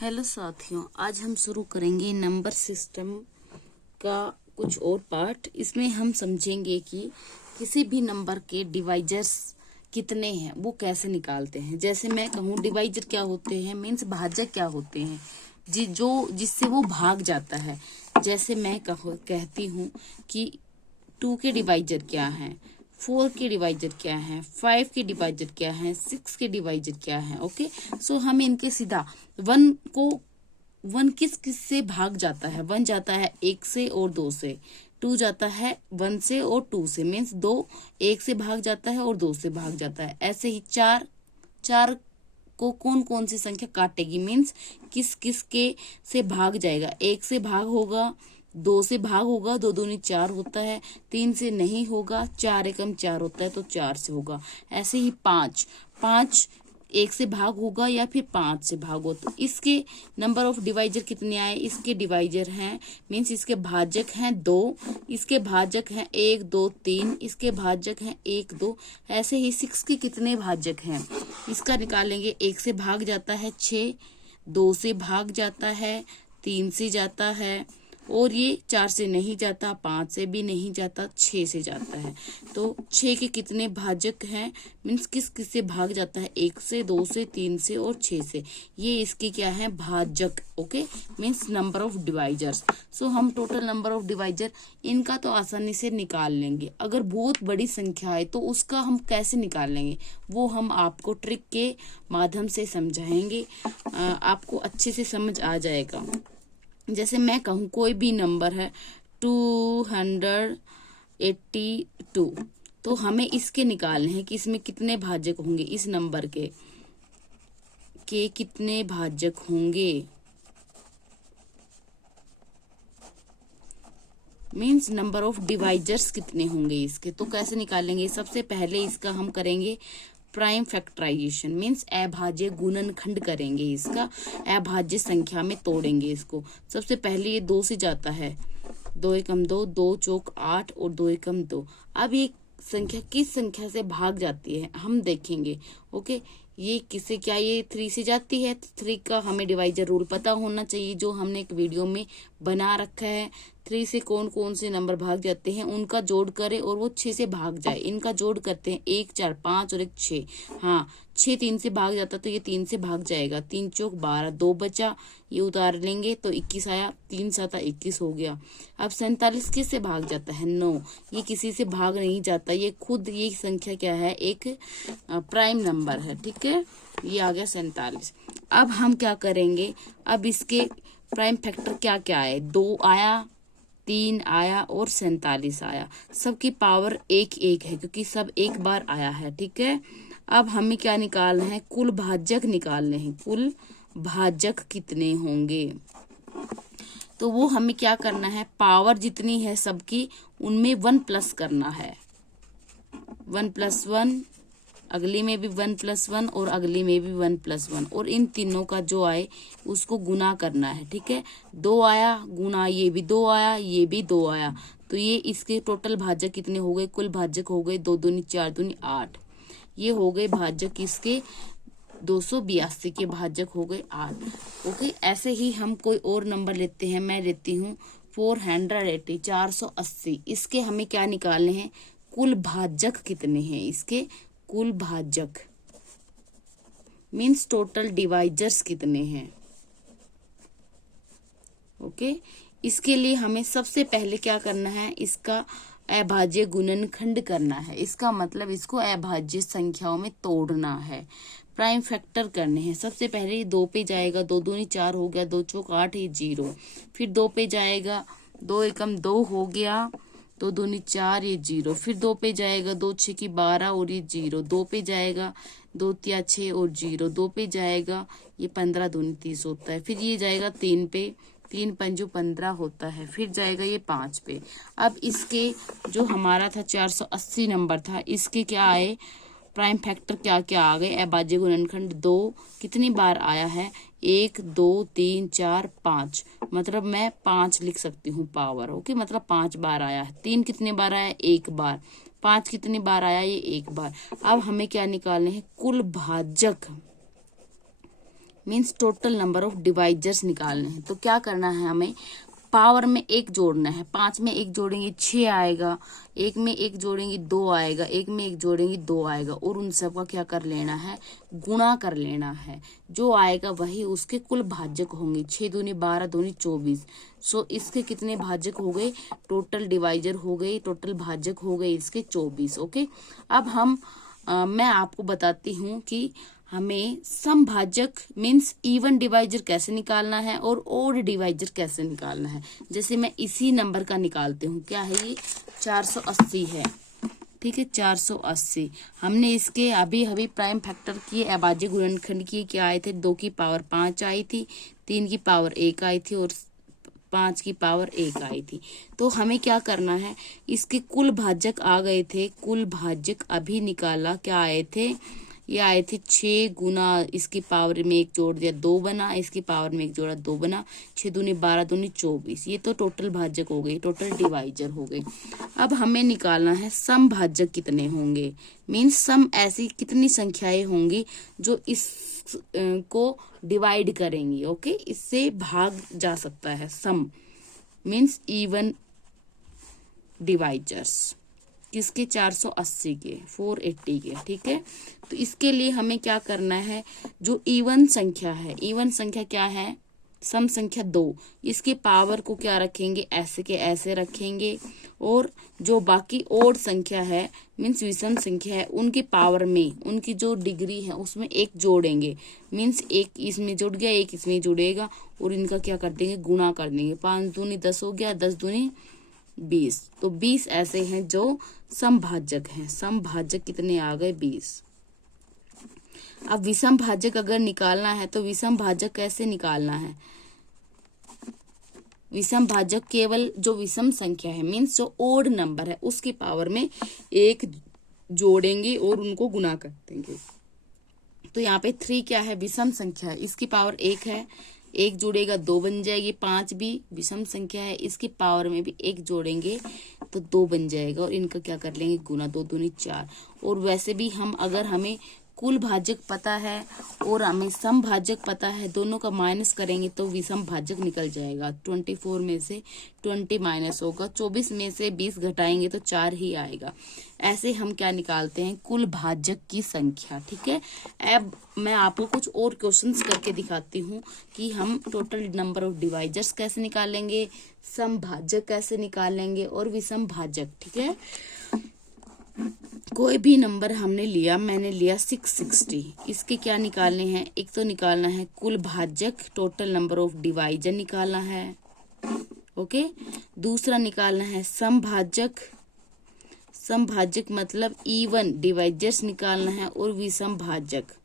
Hello साथियों, आज हम शुरू करेंगे नंबर सिस्टम का कुछ और पार्ट। इसमें हम समझेंगे कि किसी भी नंबर के डिवाइजर्स कितने हैं वो कैसे निकालते हैं। जैसे मैं कहूँ डिवाइजर क्या होते हैं, मीन्स भाजक क्या होते हैं, जिससे वो भाग जाता है। जैसे मैं कहती हूँ कि 2 के डिवाइजर क्या है, 4 के डिवाइजर क्या है, 5 के डिवाइजर क्या है, 6 के डिवाइजर क्या है। ओके, सो हम इनके सीधा वन किस किस से भाग जाता है। 1 जाता है 1 से और 2 से, 2 जाता है 1 से और 2 से, मीन्स 2 1 से भाग जाता है और 2 से भाग जाता है। ऐसे ही 4 को कौन कौन सी संख्या काटेगी, मीन्स किस किस के से भाग जाएगा। 1 से भाग होगा, 2 से भाग होगा, 2 दूनी 4 होता है, 3 से नहीं होगा, 4 एकम 4 होता है तो 4 से होगा। ऐसे ही 5 1 से भाग होगा या फिर 5 से भाग हो। तो इसके नंबर ऑफ डिवाइजर कितने आए, इसके डिवाइजर हैं, मीन्स इसके भाजक हैं 2, इसके भाजक हैं 1 2 3, इसके भाजक हैं 1 2। ऐसे ही 6 के कितने भाजक हैं, इसका निकालेंगे। 1 से भाग जाता है 6, 2 से भाग जाता है, 3 से जाता है, और ये 4 से नहीं जाता, 5 से भी नहीं जाता, 6 से जाता है। तो 6 के कितने भाजक हैं, मीन्स किस किस से भाग जाता है, 1 से, 2 से, 3 से और 6 से। ये इसके क्या है, भाजक। Okay, means number of divisors. So हम टोटल नंबर ऑफ डिवाइजर इनका तो आसानी से निकाल लेंगे। अगर बहुत बड़ी संख्या है तो उसका हम कैसे निकाल लेंगे, वो हम आपको ट्रिक के माध्यम से समझाएंगे, आपको अच्छे से समझ आ जाएगा। जैसे मैं कहूँ कोई भी नंबर है 282, तो हमें इसके निकालने हैं कि इसमें कितने भाजक होंगे, इस नंबर के कितने भाजक होंगे, मीन्स नंबर ऑफ डिवाइजर्स कितने होंगे इसके। तो कैसे निकालेंगे, सबसे पहले इसका हम करेंगे प्राइम फैक्टराइजेशन, मीन्स अभाज्य गुणनखंड करेंगे, इसका अभाज्य संख्या में तोड़ेंगे इसको। सबसे पहले ये 2 से जाता है, 2 एकम 2, 2 चौक 8 और 2 एकम 2। अब ये संख्या किस संख्या से भाग जाती है हम देखेंगे। ओके, ये किससे, क्या ये 3 से जाती है, 3 का हमें डिवाइजर रूल पता होना चाहिए जो हमने एक वीडियो में बना रखा है। 3 से कौन कौन से नंबर भाग जाते हैं उनका जोड़ करें और वो 6 से भाग जाए। इनका जोड़ करते हैं, 1 4 5 और 1 6। हाँ, 6 3 से भाग जाता तो ये 3 से भाग जाएगा, 3 चौक 12, 2 बचा, ये उतार लेंगे तो 21 आया, 3 7 21 हो गया। अब 47 किस से भाग जाता है, 9। ये किसी से भाग नहीं जाता, ये खुद ये संख्या क्या है, एक प्राइम नंबर है। ठीक है, ये आ गया 47। अब हम क्या करेंगे, अब इसके प्राइम फैक्टर क्या क्या आए, 2 आया, 3 आया और 47 आया। सबकी पावर 1 1 है क्योंकि सब एक बार आया है। ठीक है, अब हमें क्या निकालना है, कुल भाजक निकालने हैं। कुल भाजक कितने होंगे, तो वो हमें क्या करना है, पावर जितनी है सबकी उनमें 1 प्लस करना है। 1 + 1, अगली में भी 1 + 1 और अगली में भी 1 + 1, और इन तीनों का जो आए उसको गुना करना है। ठीक है, 2 आया गुना, ये भी 2 आया, ये भी 2 आया, तो ये इसके टोटल भाजक कितने हो गए, कुल भाजक हो गए 2 दूनी 4 दूनी 8। ये हो गए भाजक इसके 282 के भाजक हो गए 8। ओके, ऐसे ही हम कोई और नंबर लेते हैं, मैं लेती हूँ 480 480। इसके हमें क्या निकालने हैं, कुल भाजक कितने हैं इसके, कुल भाजक मीन्स टोटल डिवाइजर्स कितने हैं। ओके, इसके लिए हमें सबसे पहले क्या करना है, इसका अभाज्य गुणनखंड करना है। इसका मतलब इसको अभाज्य संख्याओं में तोड़ना है, प्राइम फैक्टर करने हैं। सबसे पहले 2 पे जाएगा, 2 दूनी 4 हो गया, 2 चौक 8, ये 0। फिर 2 पे जाएगा, 2 एकम 2 हो गया, 2 दूनी 4, ये 0। फिर 2 पे जाएगा, 2 6 की 12 और ये 0। 2 पे जाएगा, 2 3 6 और 0। 2 पे जाएगा, ये 15 दूनी 30 होता है। फिर ये जाएगा 3 पे, 3 पंजो 15 होता है। फिर जाएगा ये 5 पे। अब इसके जो हमारा था 480 नंबर था, इसके क्या आए, प्राइम फैक्टर क्या क्या आ गए, अभाज्य गुणनखंड 2 कितनी बार आया है, 1 2 3 4 5, मतलब मैं 5 लिख सकती हूँ पावर। ओके, मतलब 5 बार आया है। 3 कितने बार आया, 1 बार। 5 कितनी बार आया, ये 1 बार। अब हमें क्या निकालने हैं, कुल भाजक means total number of divisors निकालने हैं। तो क्या करना है, हमें पावर में एक जोड़ना है। 5 में एक जोड़ेंगे 6 आएगा, एक में एक जोड़ेंगे 2 आएगा, एक में एक जोड़ेंगे 2 आएगा, और उन सबका क्या कर लेना है, गुणा कर लेना है। जो आएगा वही उसके कुल भाजक होंगे। 6 दूनी 12, दूनी 24। सो इसके कितने भाजक हो गए, टोटल डिवाइजर हो गए, टोटल भाजक हो गए इसके 24। ओके, अब मैं आपको बताती हूँ कि हमें समभाजक मीन्स इवन डिवाइजर कैसे निकालना है और ओड डिवाइजर कैसे निकालना है। जैसे मैं इसी नंबर का निकालती हूँ, क्या है ये, 480 है। ठीक है, 480। हमने इसके अभी अभी प्राइम फैक्टर किए, अभाज्य गुणनखंड किए, क्या आए थे, 2 की पावर 5 आई थी, 3 की पावर 1 आई थी और 5 की पावर 1 आई थी। तो हमें क्या करना है, इसके कुल भाजक आ गए थे, कुल भाजक अभी निकाला, क्या आए थे, ये आए थे 6 गुना इसकी पावर में 1 जोड़ दिया 2 बना, इसकी पावर में 1 जोड़ा 2 बना, 6 दूनी 12, दूनी 24। ये तो टोटल भाजक हो गई, टोटल डिवाइजर हो गई। अब हमें निकालना है सम भाजक कितने होंगे, मीन्स सम ऐसी कितनी संख्याएं होंगी जो इस को डिवाइड करेंगी। ओके, इससे भाग जा सकता है। सम मीन्स इवन डिवाइजर्स किसके, 480 के, 480 के। ठीक है, तो इसके लिए हमें क्या करना है, जो इवन संख्या है, इवन संख्या क्या है, सम संख्या 2, इसके पावर को क्या रखेंगे, ऐसे के ऐसे रखेंगे, और जो बाकी ओड संख्या है मीन्स विषम संख्या है, उनकी पावर में उनकी जो डिग्री है उसमें 1 जोड़ेंगे। मीन्स 1 इसमें जुड़ गया, 1 इसमें जुड़ेगा, और इनका क्या कर देंगे, गुणा कर देंगे। 5 दूनी 10 हो गया, 10 दूनी 20। तो 20 ऐसे हैं जो समभाजक हैं। समभाजक कितने आ गए, 20। अब विषम भाजक अगर निकालना है तो विषम भाजक कैसे निकालना है, विषम भाजक केवल जो विषम संख्या है मीन्स जो ओड नंबर है उसकी पावर में 1 जोड़ेंगे और उनको गुना कर देंगे। तो यहाँ पे 3 क्या है, विषम संख्या है, इसकी पावर 1 है, 1 जोड़ेगा 2 बन जाएगी। 5 भी विषम संख्या है, इसकी पावर में भी 1 जोड़ेंगे तो 2 बन जाएगा, और इनका क्या कर लेंगे, गुना, 2 दूनी 4। और वैसे भी अगर हमें कुल भाजक पता है और हमें सम भाजक पता है, दोनों का माइनस करेंगे तो विषम भाजक निकल जाएगा। 24 में से 20 माइनस होगा, 24 में से 20 घटाएंगे तो 4 ही आएगा। ऐसे हम क्या निकालते हैं, कुल भाजक की संख्या। ठीक है, अब मैं आपको कुछ और क्वेश्चंस करके दिखाती हूँ कि हम टोटल नंबर ऑफ डिवाइजर्स कैसे निकालेंगे, सम भाजक कैसे निकालेंगे और विषम भाजक। ठीक है, कोई भी नंबर हमने लिया, मैंने लिया 660, इसके क्या निकालने हैं, एक तो निकालना है कुल भाजक, टोटल नंबर ऑफ डिवाइजर निकालना है। ओके, दूसरा निकालना है सम भाजक, सम भाजक मतलब इवन डिवाइजर्स निकालना है, और विषम भाजक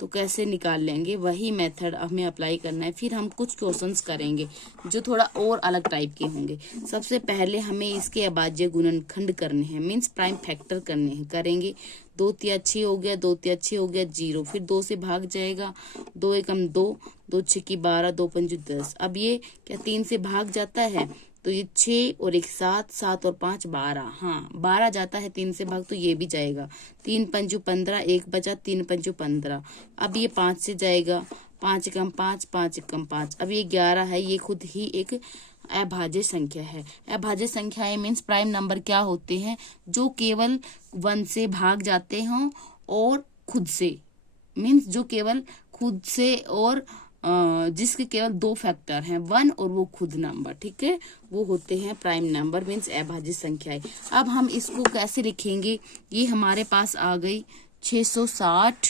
तो कैसे निकाल लेंगे, वही मेथड हमें अप्लाई करना है। फिर हम कुछ क्वेश्चंस करेंगे जो थोड़ा और अलग टाइप के होंगे। सबसे पहले हमें इसके अभाज्य गुणनखंड करने हैं, मीन्स प्राइम फैक्टर करने हैं, करेंगे। 2 तिया 6 हो गया, 2 तिया 6 हो गया 0, फिर 2 से भाग जाएगा, 2 एकम 2, 2 6 की 12, 2 पंजू 10। अब ये क्या 3 से भाग जाता है, तो ये 6 और 1 7, 7 और 5 12, हाँ 12 जाता है 3 से भाग, तो ये भी जाएगा। 3 पंजू 15, 1 बचा, 3 पंजू 15। अब ये 5 से जाएगा, 5 एकम 5, 5 एकम 5। अब ये 11 है, ये खुद ही एक अभाज्य संख्या है। अभाज्य संख्याएं मीन्स प्राइम नंबर क्या होते हैं, जो केवल 1 से भाग जाते हों और खुद से, मीन्स जो केवल खुद से और जिसके केवल 2 फैक्टर हैं, 1 और वो खुद नंबर। ठीक है, वो होते हैं प्राइम नंबर मीन्स अभाज्य संख्याएं। अब हम इसको कैसे लिखेंगे, ये हमारे पास आ गई 660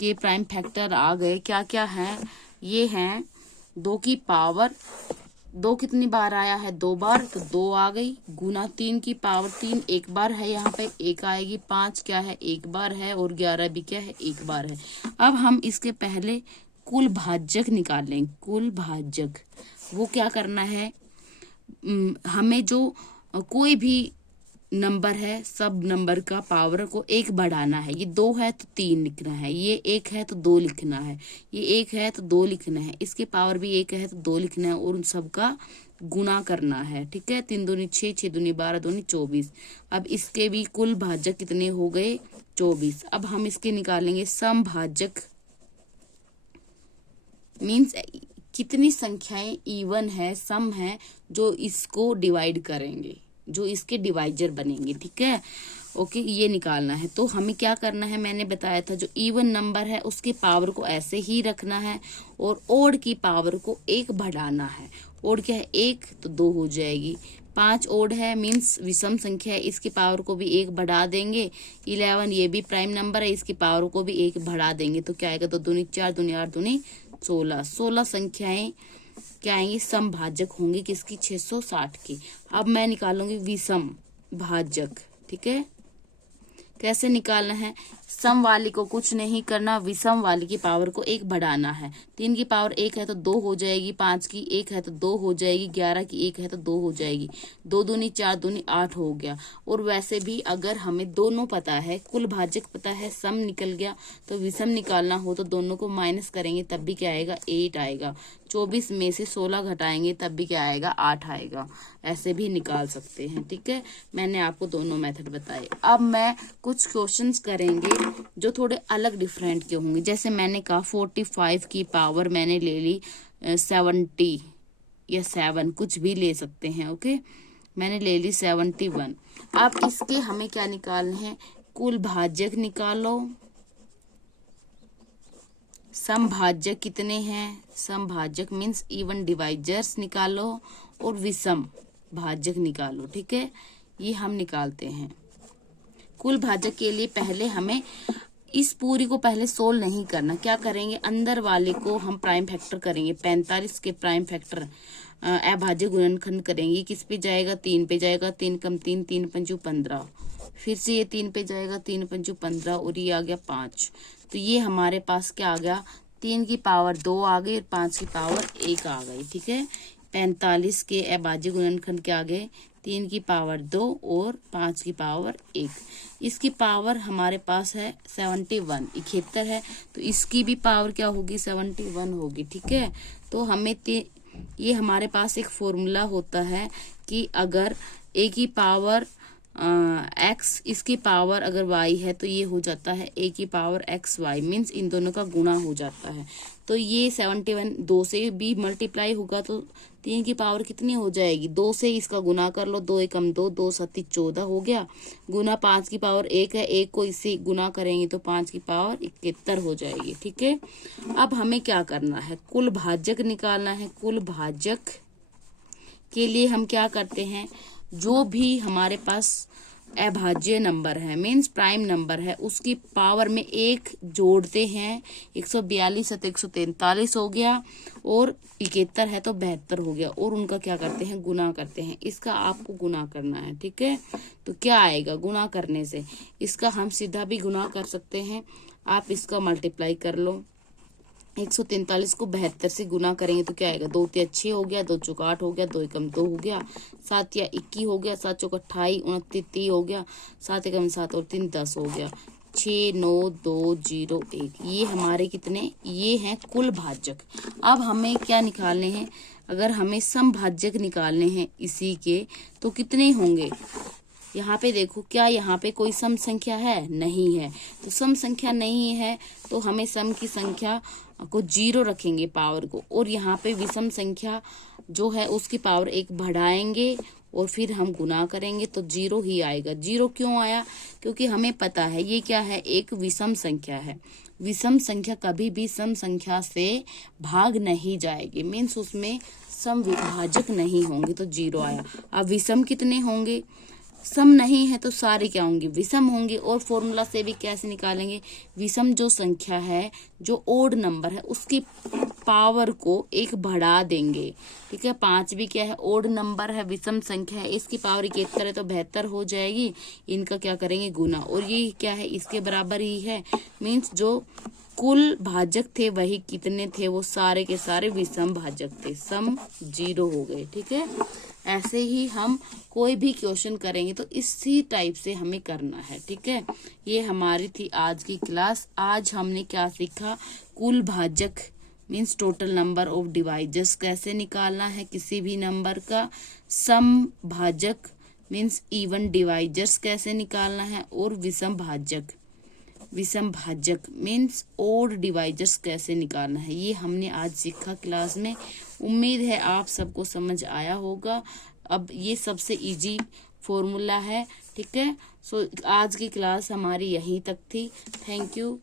के प्राइम फैक्टर आ गए। क्या क्या है, ये हैं 2 की पावर, 2 कितनी बार आया है, 2 बार, तो 2 आ गई, गुना 3 की पावर 3 1 बार है, यहाँ पे 1 आएगी, 5 क्या है 1 बार है, और 11 भी क्या है 1 बार है। अब हम इसके पहले कुल भाजक निकालें। कुल भाजक वो क्या करना है, हमें जो कोई भी नंबर है सब नंबर का पावर को 1 बढ़ाना है। ये 2 है तो 3 लिखना है, ये 1 है तो 2 लिखना है, ये 1 है तो 2 लिखना है, इसकी पावर भी 1 है तो 2 लिखना है, और उन सबका गुना करना है। ठीक है, 3 दूनी 6, 6 दूनी 12, दूनी 24। अब इसके भी कुल भाजक कितने हो गए, 24। अब हम इसके निकालेंगे सम भाजक, मीन्स कितनी संख्याएं इवन है, सम है, जो इसको डिवाइड करेंगे, जो इसके डिवाइजर बनेंगे। ठीक है, ओके, ये निकालना है। तो हमें क्या करना है, मैंने बताया था जो इवन नंबर है उसकी पावर को ऐसे ही रखना है और ओड की पावर को 1 बढ़ाना है। ओड क्या है, 1 तो 2 हो जाएगी। 5 ओड है मीन्स विषम संख्या है, इसकी पावर को भी 1 बढ़ा देंगे। 11 ये भी प्राइम नंबर है, इसकी पावर को भी 1 बढ़ा देंगे तो क्या आएगा, 2 दूनी 4, दूनी 8, दूनी 16। 16 संख्याएं क्या आएंगी, समभाजक होंगी किसकी, 660 की। अब मैं निकालूंगी विषम भाजक। ठीक है, कैसे निकालना है, सम वाली को कुछ नहीं करना, विषम वाली की पावर को 1 बढ़ाना है। 3 की पावर 1 है तो 2 हो जाएगी, 5 की 1 है तो 2 हो जाएगी, 11 की 1 है तो 2 हो जाएगी। 2 दूनी 4, दूनी 8 हो गया। और वैसे भी अगर हमें दोनों पता है, कुल भाजक पता है, सम निकल गया, तो विषम निकालना हो तो दोनों को माइनस करेंगे तब भी क्या आएगा, 8 आएगा। 24 में से 16 घटाएंगे तब भी क्या आएगा, 8 आएगा। ऐसे भी निकाल सकते हैं। ठीक है, मैंने आपको दोनों मेथड बताए। अब मैं कुछ क्वेश्चंस करेंगे जो थोड़े अलग डिफरेंट के होंगे। जैसे मैंने कहा 45 की पावर मैंने ले ली 70 या 7, कुछ भी ले सकते हैं। ओके, मैंने ले ली 71। अब इसके हमें क्या निकालने हैं, कुल भाजक निकालो, समभाजक कितने हैं, समभाजक मीन्स इवन डिवाइजर्स निकालो, और विषम भाजक निकालो। ठीक है, ये हम निकालते हैं। कुल भाजक के लिए पहले हमें इस पूरी को पहले सोल्व नहीं करना, क्या करेंगे, अंदर वाले को हम प्राइम फैक्टर करेंगे। 45 के प्राइम फैक्टर अभाज्य गुणनखंड करेंगे, किस पे जाएगा, 3 पे जाएगा। 3 कम 3, 3 पंचू 15, फिर से ये 3 पे जाएगा, 3 पंचू 15, और ये आ गया 5। तो ये हमारे पास क्या आ गया, 3 की पावर 2 आ गई और 5 की पावर 1 आ गई। ठीक है, 45 के अभाज्य गुणनखंड के आगे 3 की पावर 2 और 5 की पावर 1। इसकी पावर हमारे पास है 71, 71 है, तो इसकी भी पावर क्या होगी, 71 होगी। ठीक है, तो हमें ये हमारे पास एक फॉर्मूला होता है कि अगर a की पावर x, इसकी पावर अगर y है तो ये हो जाता है a की पावर xy, मीन्स इन दोनों का गुणा हो जाता है। तो ये 71 2 से भी मल्टीप्लाई होगा तो 3 की पावर कितनी हो जाएगी, 2 से इसका गुना कर लो, 2 एकम 2, 2 सत्ती 14 हो गया, गुना 5 की पावर 1 है, 1 को इससे गुना करेंगे तो 5 की पावर 71 हो जाएगी। ठीक है, अब हमें क्या करना है, कुल भाजक निकालना है। कुल भाजक के लिए हम क्या करते हैं, जो भी हमारे पास अभाज्य नंबर है मीन्स प्राइम नंबर है, उसकी पावर में 1 जोड़ते हैं। 142 है तो 143 हो गया, और 71 है तो 72 हो गया, और उनका क्या करते हैं, गुना करते हैं। इसका आपको गुना करना है। ठीक है, तो क्या आएगा, गुना करने से इसका हम सीधा भी गुना कर सकते हैं, आप इसका मल्टीप्लाई कर लो। 143 को 72 से गुना करेंगे तो क्या आएगा, 2 ते 6 हो गया, 2 चौका 8 हो गया, 2 एकम 2 हो गया, 7 या 21 हो गया, 7 चौका 28, 29 30 हो गया, 7 एकम 7 और 3 10 हो गया, 6 9 2 0 1। ये हमारे कितने, ये हैं कुल भाजक। अब हमें क्या निकालने हैं, अगर हमें समभाजक निकालने हैं इसी के, तो कितने होंगे, यहाँ पे देखो, क्या यहाँ पे कोई सम संख्या है, नहीं है। तो सम संख्या नहीं है तो हमें सम की संख्या को 0 रखेंगे पावर को, और यहाँ पे विषम संख्या जो है उसकी पावर 1 बढ़ाएंगे और फिर हम गुना करेंगे तो 0 ही आएगा। 0 क्यों आया, क्योंकि हमें पता है ये क्या है, एक विषम संख्या है। विषम संख्या कभी भी सम संख्या से भाग नहीं जाएगी, मीन्स उसमें सम विभाजक नहीं होंगे, तो 0 आया। अब विषम कितने होंगे, सम नहीं है तो सारे क्या होंगे, विषम होंगे। और फॉर्मूला से भी कैसे निकालेंगे, विषम जो संख्या है, जो ओड नंबर है, उसकी पावर को 1 बढ़ा देंगे। ठीक है, 5 भी क्या है, ओड नंबर है, विषम संख्या है, इसकी पावर 71 है तो 72 हो जाएगी। इनका क्या करेंगे, गुना, और ये क्या है, इसके बराबर ही है। मीन्स जो कुल भाजक थे वही कितने थे, वो सारे के सारे विषम भाजक थे, सम 0 हो गए। ठीक है, ऐसे ही हम कोई भी क्वेश्चन करेंगे तो इसी टाइप से हमें करना है। ठीक है, ये हमारी थी आज की क्लास। आज हमने क्या सीखा, कुल भाजक means total number of divisors कैसे निकालना है किसी भी नंबर का, सम भाजक मीन्स इवन डिवाइजर्स कैसे निकालना है, और विषम भाजक विषम भाजक मीन्स ओड डिवाइजर्स कैसे निकालना है, ये हमने आज सीखा क्लास में। उम्मीद है आप सबको समझ आया होगा। अब ये सबसे इजी फॉर्मूला है, ठीक है। सो आज की क्लास हमारी यहीं तक थी। Thank you.